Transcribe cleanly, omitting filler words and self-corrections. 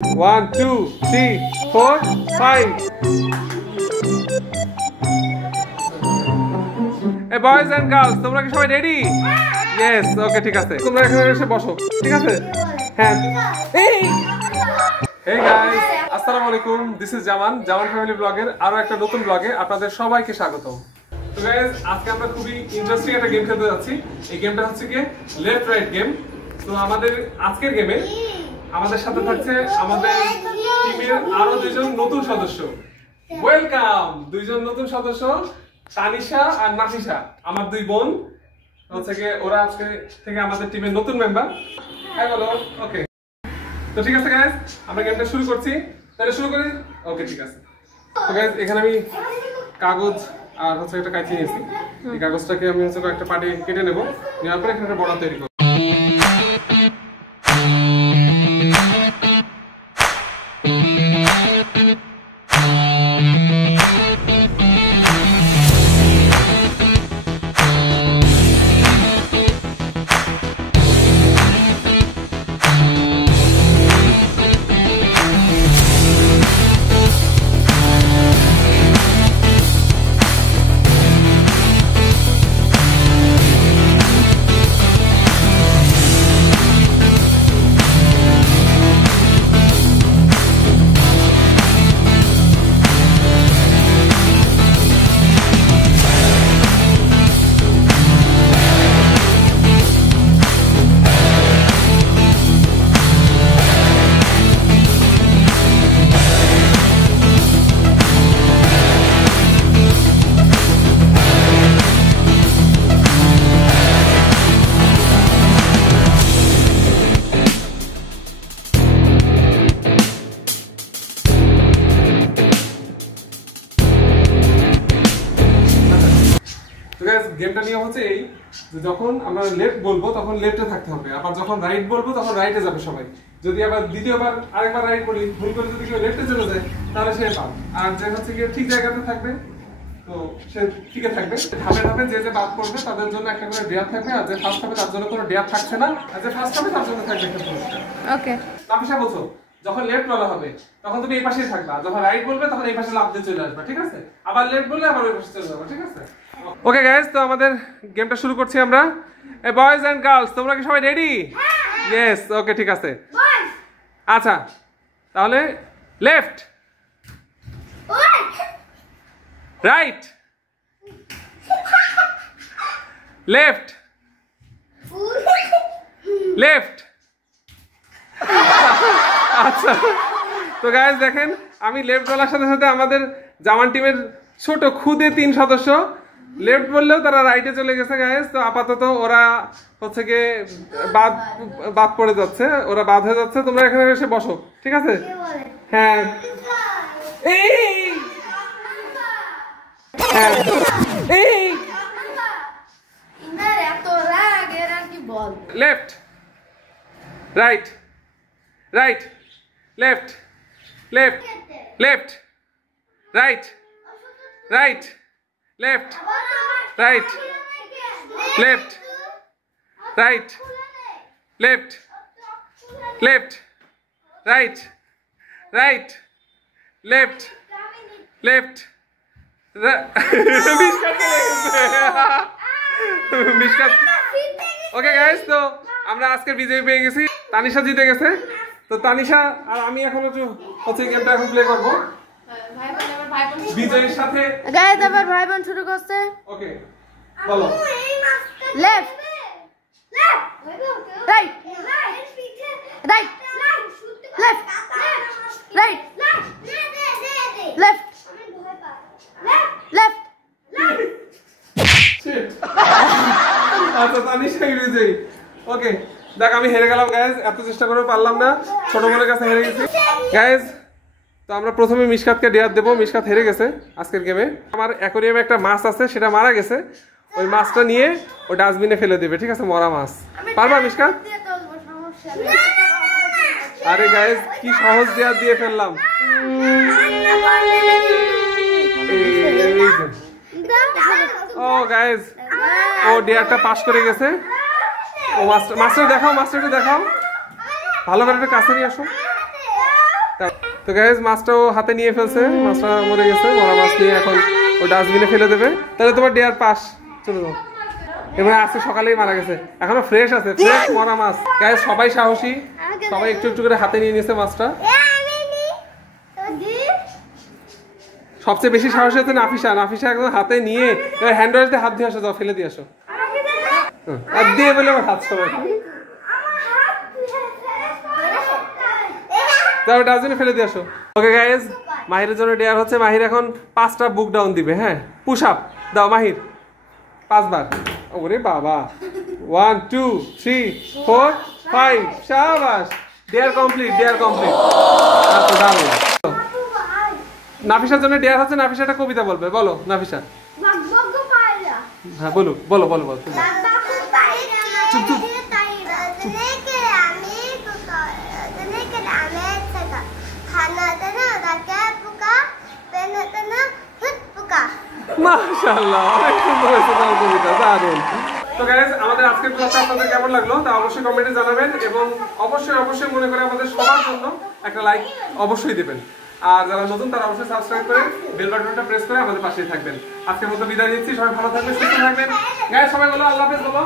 1 2 3 4 5 এই boys and girls তোমরা কি সবাই রেডি? ইয়েস ওকে ঠিক আছে তোমরা এখানে এসে বসো ঠিক আছে হ্যাঁ Hey guys, আসসালামু আলাইকুম দিস ইজ জামান ফ্যামিলি ব্লগের আরো একটা নতুন ব্লগে আপনাদের সবাইকে স্বাগতম। তো গাইস আজকে আমরা খুবই ইন্টারেস্টিং একটা গেম খেলতে যাচ্ছি। এই গেমটা হচ্ছে কি লেফট রাইট গেম। তো আমাদের আজকের গেমে আমাদের সাথে থাকছে আমাদের টিমের আরো দুইজন নতুন সদস্য। ওয়েলকাম দুইজন নতুন সদস্য তানিশা আর নাফিসা, আমার দুই বোন হচ্ছে কি ওরা আজকে থেকে আমাদের টিমের নতুন মেম্বার। হাই বলো ওকে। তো ঠিক আছে গাইস আমরা গেমটা শুরু করছি, তাহলে শুরু করি। ওকে ঠিক আছে। তো গাইস এখানে আমি কাগজ আর হচ্ছে একটা কাঁচি নিয়েছি। এই কাগজটাকে আমি হচ্ছে একটা পার্টে কেটে নেব, নেওয়ার পরে এখানে একটা বড়া তৈরি করব। গেমটা নিয়ম হচ্ছে এই যে যখন আমরা লেফট বলবো তখন লেফটে থাকতে হবে, আবার যখন রাইট বলবো তখন রাইটে যাবে সবাই। যদি আবার দ্বিতীয়বার আরেকবার রাইট বলি ভুল করে যদি কেউ লেফটে চলে যায় তাহলে সে বাদ, আর যে হচ্ছে কি ঠিক জায়গাতে থাকবে তো সে ঠিকই থাকবে। ধাপে ধাপে যে যে বাদ করবে তাদের জন্য একটা করে ডেয়ার থাকবে, আর যে ফার্স্ট হবে তার জন্য কোনো ডেয়ার থাকছে না, আর যে ফার্স্ট হবে তার জন্য থাকবে একটা পুরস্কার। ওকে নাফিসা বলছো যখন লেফট বলা হবে তখন তুমি এই পাশেই থাকবা, যখন রাইট বলবে তখন এই পাশে লাফ দিয়ে চলে আসবে ঠিক আছে, আবার লেফট বললে আবার ওই পাশে চলে যাবে ঠিক আছে। ওকে গাইস তো আমাদের গেমটা শুরু করছি আমরা। এই বয়েজ এন্ড গার্লস তোমরা কি সবাই রেডি? ইয়েস ওকে ঠিক আছে। আচ্ছা তাহলে লেফট রাইট লেফট লেফট। আচ্ছা তো গাইস দেখেন আমি লেফট বলার সাথে সাথে আমাদের জামান টিমের ছোট খুদে 3 সদস্য লেফট বললেও তারা রাইটে চলে গেছে গাইস। তো আপাতত ওরা হচ্ছে গিয়ে বাদ পড়ে যাচ্ছে, ওরা বাদ হয়ে যাচ্ছে। তোমরা এখানে এসে বসো ঠিক আছে হ্যাঁ left right right left left left right right left right left right left left right right left left. Okay guys তো আমরা আজকের বিজয়ী পেয়ে গেছি, তানিশা জিতে গেছে। তো তানিশা আর আমি এখন হচ্ছে গেমটা এখন প্লে করব বিজয়ের সাথে। গাইস আবার ভাই বোন শুরু করছে। ওকে বলো left right right left right left left. আচ্ছা তানিশা বিজয়ী। ওকে দেখ আমি হেরে গেলাম গাইস, এত চেষ্টা করে পারলাম না, ছোট বোনের কাছে হেরে গেছি গাইস। তো আমরা প্রথমে মিশকাতকে ডেয়ার দেবো, মিশকাত হেরে গেছে আজকের গেমে। আমার অ্যাকোরিয়ামে একটা মাছ আছে সেটা মারা গেছে, ওই মাছটা নিয়ে ও ডাস্টবিনে ফেলে দেবে ঠিক আছে, মরা মাছ। পারবা মিশকাত? আরে গাইস কি সহজ ডেয়ার দিয়ে ফেললাম। ও গাইস ও ডেয়ারটা পাস করে গেছে। ও মাস্টার দেখাও, মাস্টারকে দেখাও, ভালো করে একটা কাছে নিয়ে আসো। তো গাইস মাছটাও হাতে নিয়ে ফেলছে, মাছটা মরে গেছে, মরা মাছ নিয়ে এখন ও ডাস্টবিনে ফেলে দেবে। তাহলে তোমার ডিয়ার পাস, চলে যাও। এবার আজকে সকালেই মারা গেছে, এখনো ফ্রেশ আছে, ফ্রেশ মরা মাছ। গাইস সবাই সাহসী, সবাই একটু একটু করে হাতে নিয়ে নিয়েছে মাছটা। সবচেয়ে বেশি সাহসী হচ্ছে নাফিসা। নাফিসা একদম হাতে নিয়ে হ্যান্ড ওয়াশ দিয়ে হাত দিয়ে আসো, যাও ফেলে দিয়ে আসো। আর দিয়ে বলে আমার হাত সবাই তারপর ডাস্টবিনে ফেলে দিয়ে আসো। ওকে গাইজ, মাহিরের জন্য ডেয়ার হচ্ছে, মাহির এখন 5টা বুক ডাউন দিবে। হ্যাঁ, পুশ আপ দাও মাহির 5 বার। ওরে বাবা, 1 2 3 4 5, শাবাশ, ডেয়ার কমপ্লিট, ডেয়ার কমপ্লিট। আচ্ছা দাঁড়াও, নাফিসার জন্য ডেয়ার হচ্ছে, নাফিসা একটা কবিতা বলবে, বলো নাফিসা। হ্যাঁ বলো বলো বলো বলো। চুপ চুপ। মাশাআল্লাহ, অনেক সুন্দর হয়েছে তোমার কবিতা, দারুণ। তো গাইস, আমাদের আজকের ক্লাসটা আপনাদের কেমন লাগলো তা অবশ্যই কমেন্টে জানাবেন, এবং অবশ্যই অবশ্যই মনে করে আমাদের সবার জন্য একটা লাইক অবশ্যই দিবেন। আর যারা নতুন তারা অবশ্যই সাবস্ক্রাইব করে বেল বাটনটা প্রেস করে আমাদের পাশেই থাকবেন। আজকের মতো বিদায় নিচ্ছি, সবাই ভালো থাকবেন, সুস্থ থাকবেন। গাইস সবাই বলো আল্লাহ হাফেজ, বলো।